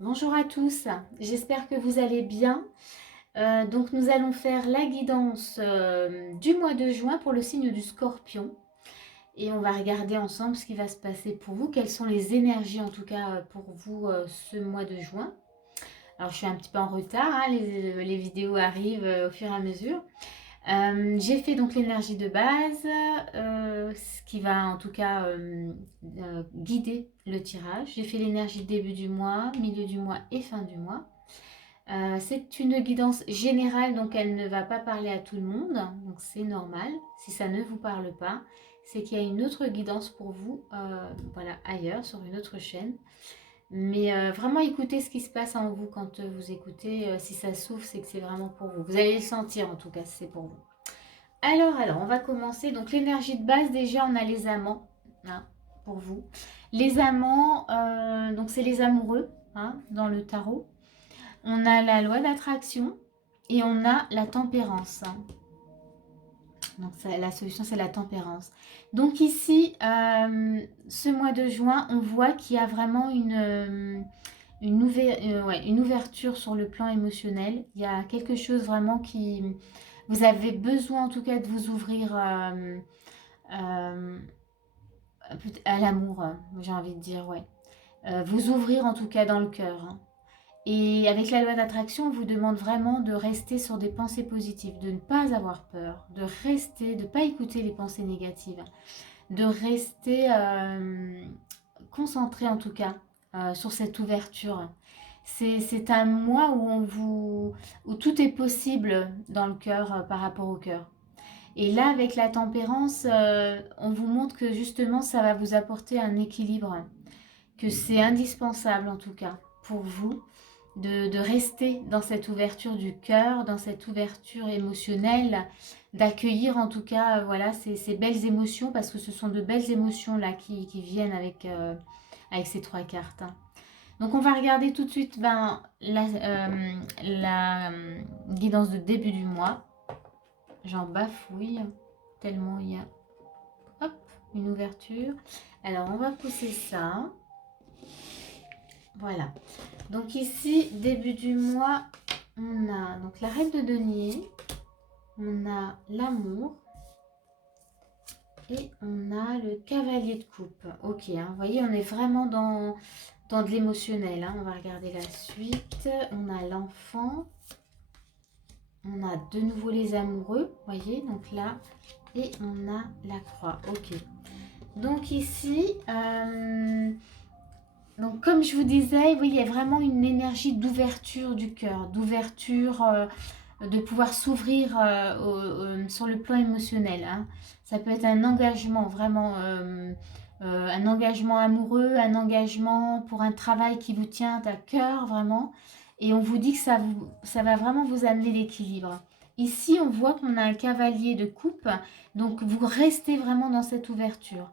Bonjour à tous, j'espère que vous allez bien. Donc nous allons faire la guidance du mois de juin pour le signe du Scorpion. Et on va regarder ensemble ce qui va se passer pour vous, quelles sont les énergies en tout cas pour vous ce mois de juin. Alors je suis un petit peu en retard, hein, les vidéos arrivent au fur et à mesure. J'ai fait donc l'énergie de base, ce qui va en tout cas guider le tirage. J'ai fait l'énergie début du mois, milieu du mois et fin du mois. C'est une guidance générale, donc elle ne va pas parler à tout le monde, donc c'est normal. Si ça ne vous parle pas, c'est qu'il y a une autre guidance pour vous, voilà, ailleurs, sur une autre chaîne. Mais vraiment écoutez ce qui se passe en vous quand vous écoutez. Si ça souffle, c'est que c'est vraiment pour vous. Vous allez le sentir en tout cas, si c'est pour vous. Alors, on va commencer. Donc l'énergie de base, déjà, on a les amants, hein, pour vous. Les amants, donc c'est les amoureux, hein, dans le tarot. On a la loi d'attraction et on a la tempérance. Donc la solution, c'est la tempérance. Donc ici, ce mois de juin, on voit qu'il y a vraiment une ouverture sur le plan émotionnel. Il y a quelque chose vraiment qui... Vous avez besoin en tout cas de vous ouvrir euh, à l'amour, j'ai envie de dire, ouais. Vous ouvrir en tout cas dans le cœur, hein. Et avec la loi d'attraction, on vous demande vraiment de rester sur des pensées positives, de ne pas avoir peur, de rester, de ne pas écouter les pensées négatives, de rester concentré en tout cas sur cette ouverture. C'est un mois où tout est possible dans le cœur par rapport au cœur. Et là, avec la tempérance, on vous montre que justement, ça va vous apporter un équilibre, que c'est indispensable en tout cas pour vous de rester dans cette ouverture du cœur, dans cette ouverture émotionnelle, d'accueillir en tout cas voilà, ces belles émotions, parce que ce sont de belles émotions là qui viennent avec ces trois cartes, hein. Donc on va regarder tout de suite la guidance de début du mois. J'en bafouille tellement il y a hop, une ouverture. Alors on va pousser ça. Voilà. Donc ici, début du mois, on a donc la reine de denier, on a l'amour et on a le cavalier de coupe. Ok, hein, vous voyez, on est vraiment dans de l'émotionnel, hein. On va regarder la suite. On a l'enfant, on a de nouveau les amoureux, vous voyez, donc là, et on a la croix. Ok. Donc ici, donc comme je vous disais, oui, il y a vraiment une énergie d'ouverture du cœur, d'ouverture, de pouvoir s'ouvrir sur le plan émotionnel, hein. Ça peut être un engagement vraiment, un engagement amoureux, un engagement pour un travail qui vous tient à cœur vraiment. Et on vous dit que ça va vraiment vous amener l'équilibre. Ici, on voit qu'on a un cavalier de coupe, donc vous restez vraiment dans cette ouverture.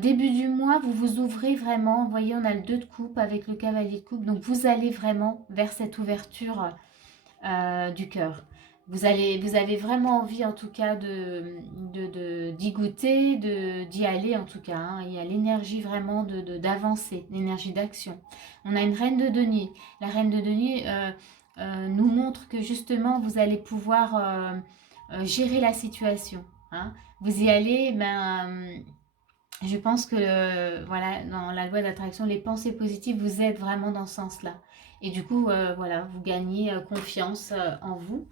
Début du mois, vous vous ouvrez vraiment. Vous voyez, on a le 2 de coupe avec le cavalier de coupe. Donc, vous allez vraiment vers cette ouverture du cœur. Vous avez vraiment envie, en tout cas, d'y goûter, d'y aller, en tout cas, hein. Il y a l'énergie vraiment d'avancer, l'énergie d'action. On a une reine de denier. La reine de denier nous montre que, justement, vous allez pouvoir gérer la situation, hein. Vous y allez, je pense que voilà, dans la loi d'attraction, les pensées positives vous aident vraiment dans ce sens-là. Et du coup, voilà, vous gagnez confiance en vous.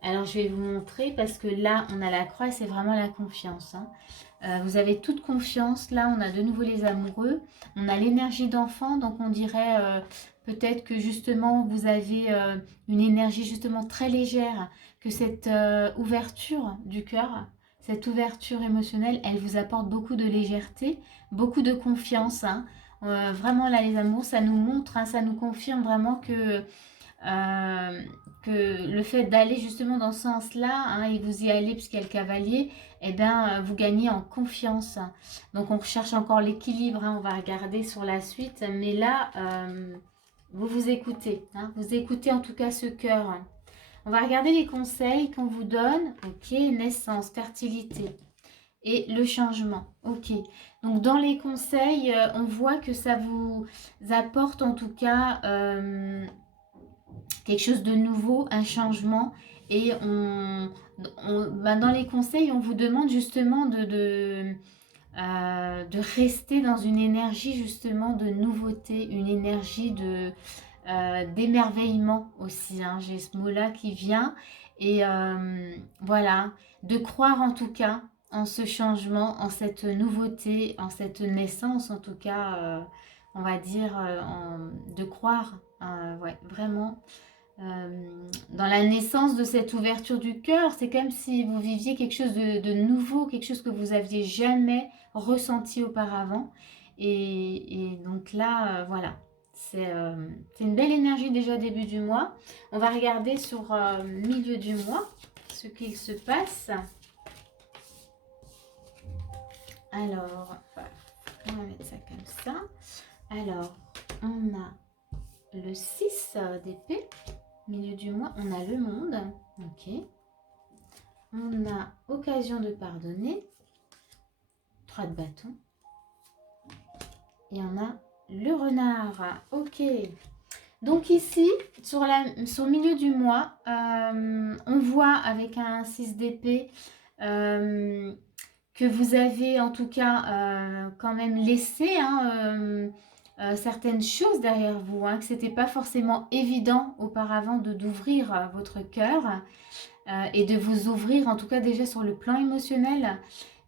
Alors, je vais vous montrer parce que là, on a la croix et c'est vraiment la confiance, hein. Vous avez toute confiance. Là, on a de nouveau les amoureux. On a l'énergie d'enfant. Donc, on dirait peut-être que justement, vous avez une énergie justement très légère. Que cette ouverture du cœur, cette ouverture émotionnelle, elle vous apporte beaucoup de légèreté, beaucoup de confiance, hein. Vraiment, là, les amours, ça nous montre, hein, ça nous confirme vraiment euh, que le fait d'aller justement dans ce sens-là, hein, et vous y allez puisqu'il y a le cavalier, eh bien, vous gagnez en confiance. Donc, on recherche encore l'équilibre, hein, on va regarder sur la suite. Mais là, vous vous écoutez, hein, vous écoutez en tout cas ce cœur. On va regarder les conseils qu'on vous donne. Ok, naissance, fertilité. et le changement. Ok. Donc dans les conseils, on voit que ça vous apporte en tout cas quelque chose de nouveau, un changement. Et ben, dans les conseils, on vous demande justement de rester dans une énergie justement de nouveauté, une énergie d'émerveillement aussi. Hein. J'ai ce mot-là qui vient. Et voilà, de croire en tout cas en ce changement, en cette nouveauté, en cette naissance en tout cas, on va dire, de croire, ouais, vraiment. Dans la naissance de cette ouverture du cœur, c'est comme si vous viviez quelque chose de nouveau, quelque chose que vous aviez jamais ressenti auparavant. Et donc là, voilà, c'est une belle énergie déjà début du mois. On va regarder sur milieu du mois ce qu'il se passe. Alors, on va mettre ça comme ça. Alors, on a le 6 d'épée. Milieu du mois, on a le monde. Ok. On a occasion de pardonner. 3 de bâton. Et on a le renard. Ok. Donc ici, sur le milieu du mois, on voit avec un 6 d'épée que vous avez en tout cas quand même laissé certaines choses derrière vous, hein, que ce n'était pas forcément évident auparavant d'ouvrir votre cœur et de vous ouvrir en tout cas déjà sur le plan émotionnel.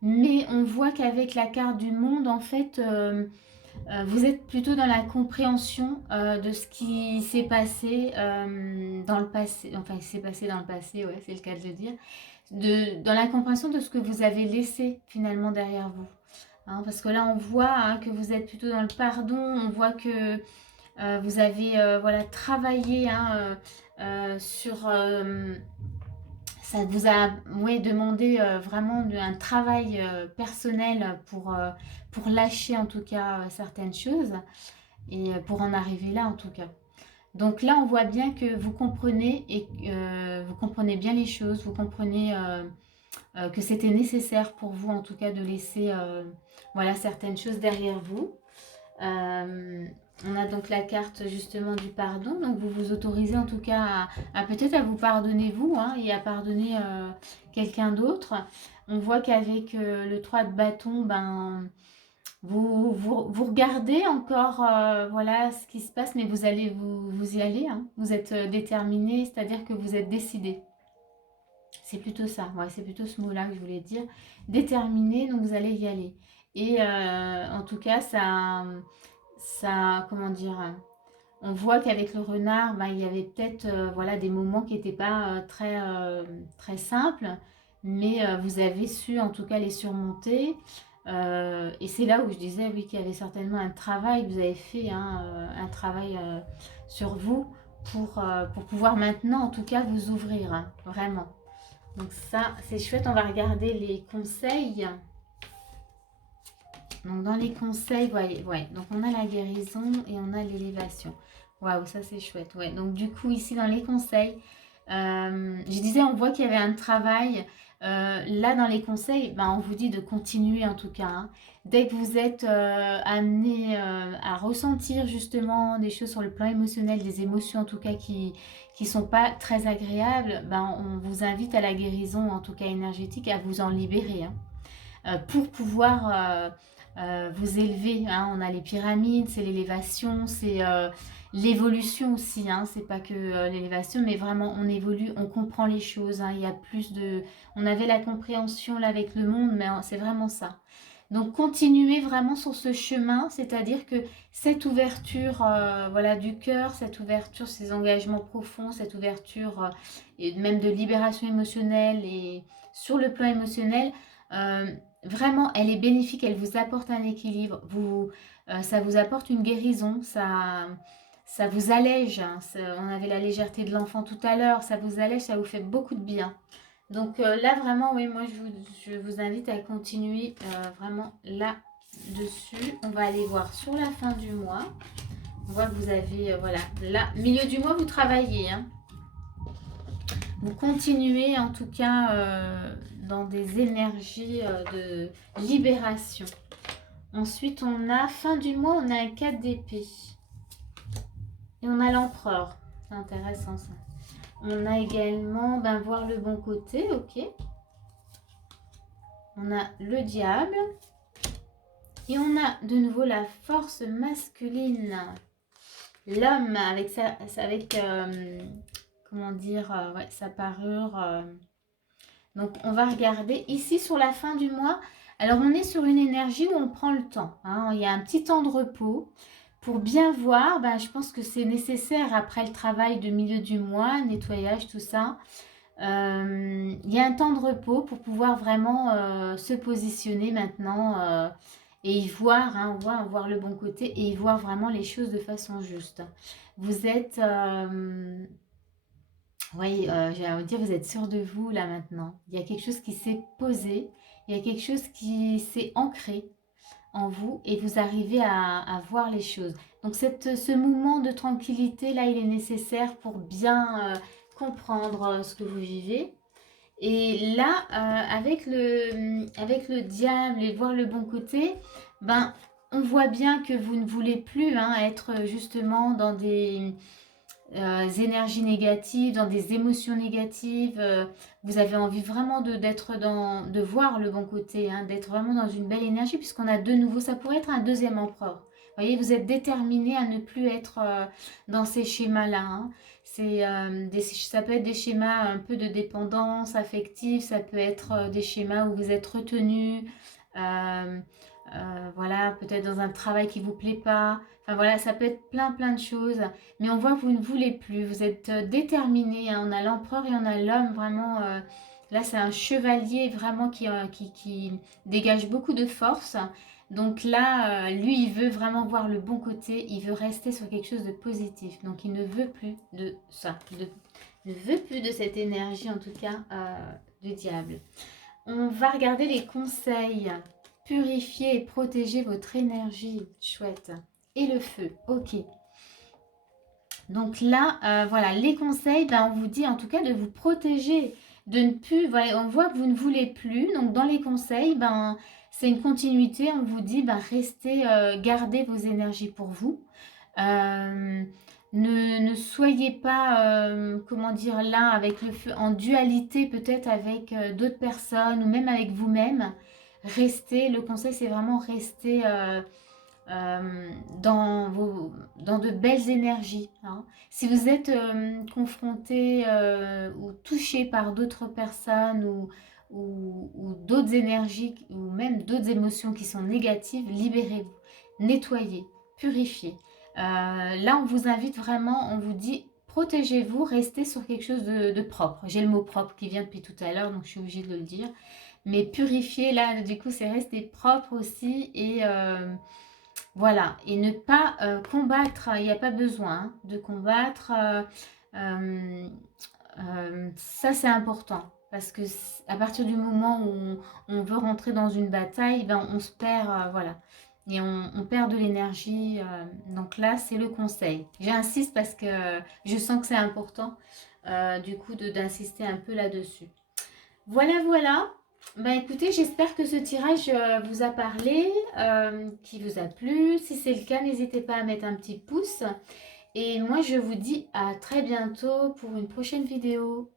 Mais on voit qu'avec la carte du monde, en fait, vous êtes plutôt dans la compréhension de ce qui s'est passé dans le passé, enfin, qui s'est passé dans le passé, ouais, c'est le cas de le dire, dans la compréhension de ce que vous avez laissé finalement derrière vous. Hein, parce que là, on voit hein, que vous êtes plutôt dans le pardon, on voit que vous avez voilà, travaillé hein, sur... ça vous a demandé vraiment un travail personnel pour lâcher en tout cas certaines choses et pour en arriver là en tout cas. Donc là, on voit bien que vous comprenez et vous comprenez bien les choses, vous comprenez que c'était nécessaire pour vous en tout cas de laisser voilà, certaines choses derrière vous. On a donc la carte justement du pardon, donc vous vous autorisez en tout cas à peut-être à vous pardonner vous hein, et à pardonner quelqu'un d'autre. On voit qu'avec le 3 de bâton, ben, vous regardez encore voilà, ce qui se passe, mais vous allez vous y aller. Hein. Vous êtes déterminé, c'est-à-dire que vous êtes décidé. C'est plutôt ça, ouais, c'est plutôt ce mot-là que je voulais dire. Déterminé, donc vous allez y aller. Et en tout cas, ça, comment dire, on voit qu'avec le renard, bah, il y avait peut-être voilà, des moments qui n'étaient pas très simples, mais vous avez su en tout cas les surmonter. Et c'est là où je disais oui, qu'il y avait certainement un travail que vous avez fait, hein, un travail sur vous pour pouvoir maintenant en tout cas vous ouvrir, hein, vraiment. Donc ça, c'est chouette. On va regarder les conseils. Donc dans les conseils, ouais, donc on a la guérison et on a l'élévation. Waouh, ça c'est chouette. Ouais, donc du coup ici dans les conseils, je disais on voit qu'il y avait un travail. Là dans les conseils, ben, on vous dit de continuer en tout cas. Hein. Dès que vous êtes amené à ressentir justement des choses sur le plan émotionnel, des émotions en tout cas qui sont pas très agréables, ben, on vous invite à la guérison en tout cas énergétique, à vous en libérer. Hein. Pour pouvoir vous élever. Hein. On a les pyramides, c'est l'élévation, c'est l'évolution aussi. Hein. C'est pas que l'élévation, mais vraiment on évolue, on comprend les choses. Hein. Il y a plus de... On avait la compréhension là avec le monde, mais c'est vraiment ça. Donc continuez vraiment sur ce chemin, c'est-à-dire que cette ouverture voilà, du cœur, cette ouverture, ces engagements profonds, cette ouverture et même de libération émotionnelle et sur le plan émotionnel, vraiment, elle est bénéfique, elle vous apporte un équilibre, ça vous apporte une guérison, ça vous allège. Hein, on avait la légèreté de l'enfant tout à l'heure, ça vous allège, ça vous fait beaucoup de bien. Donc là, vraiment, oui, moi, je vous invite à continuer vraiment là-dessus. On va aller voir sur la fin du mois. On voit que vous avez, voilà, là, milieu du mois, vous travaillez. Hein. Vous continuez en tout cas dans des énergies de libération. Ensuite, on a, fin du mois, on a un 4 d'épée. Et on a l'empereur. C'est intéressant ça. On a également, ben, voir le bon côté, ok. On a le diable. Et on a de nouveau la force masculine. L'homme avec comment dire, ouais, sa parure. Donc, on va regarder ici sur la fin du mois. Alors, on est sur une énergie où on prend le temps. Hein. Il y a un petit temps de repos. Pour bien voir, ben, je pense que c'est nécessaire après le travail de milieu du mois, nettoyage, tout ça. Il y a un temps de repos pour pouvoir vraiment se positionner maintenant et y voir, hein, voir le bon côté et y voir vraiment les choses de façon juste. Vous êtes... oui, j'ai envie de dire, vous êtes sûr de vous là maintenant. Il y a quelque chose qui s'est posé, il y a quelque chose qui s'est ancré en vous et vous arrivez à voir les choses. Donc ce moment de tranquillité là, il est nécessaire pour bien comprendre ce que vous vivez. Et là, avec le diable et voir le bon côté, ben, on voit bien que vous ne voulez plus hein, être justement dans des énergies négatives, dans des émotions négatives. Vous avez envie vraiment de voir le bon côté, hein, d'être vraiment dans une belle énergie, puisqu'on a de nouveau, ça pourrait être un deuxième empereur. Vous voyez, vous êtes déterminé à ne plus être dans ces schémas-là. Hein. Ça peut être des schémas un peu de dépendance affective, ça peut être des schémas où vous êtes retenu, voilà, peut-être dans un travail qui ne vous plaît pas. Enfin voilà, ça peut être plein de choses. Mais on voit que vous ne voulez plus, vous êtes déterminé. Hein. On a l'empereur et on a l'homme vraiment. Là, c'est un chevalier vraiment qui dégage beaucoup de force. Donc là, lui, il veut vraiment voir le bon côté. Il veut rester sur quelque chose de positif. Donc, il ne veut plus de ça. Ne veut plus de cette énergie, en tout cas, du diable. On va regarder les conseils. Purifier et protéger votre énergie. Chouette. Et le feu. Ok. Donc là, voilà, les conseils, ben, on vous dit en tout cas de vous protéger, de ne plus, voilà, on voit que vous ne voulez plus. Donc dans les conseils, ben, c'est une continuité, on vous dit, ben, restez, gardez vos énergies pour vous. Ne soyez pas, comment dire, là avec le feu, en dualité peut-être avec d'autres personnes ou même avec vous-même. Restez, le conseil c'est vraiment rester... dans de belles énergies. Hein. Si vous êtes confronté ou touché par d'autres personnes ou d'autres énergies ou même d'autres émotions qui sont négatives, libérez-vous, nettoyez, purifiez. Là, on vous invite vraiment, on vous dit protégez-vous, restez sur quelque chose de propre. J'ai le mot propre qui vient depuis tout à l'heure, donc je suis obligée de le dire. Mais purifier, là, du coup, c'est rester propre aussi et... voilà, et ne pas combattre, il n'y a pas besoin hein, de combattre. Ça, c'est important. Parce que à partir du moment où on veut rentrer dans une bataille, ben, on se perd, voilà. Et on perd de l'énergie. Donc là, c'est le conseil. J'insiste parce que je sens que c'est important, du coup, d'insister un peu là-dessus. Voilà, voilà. Ben écoutez, j'espère que ce tirage vous a parlé, qui vous a plu. Si c'est le cas, n'hésitez pas à mettre un petit pouce. Et moi, je vous dis à très bientôt pour une prochaine vidéo.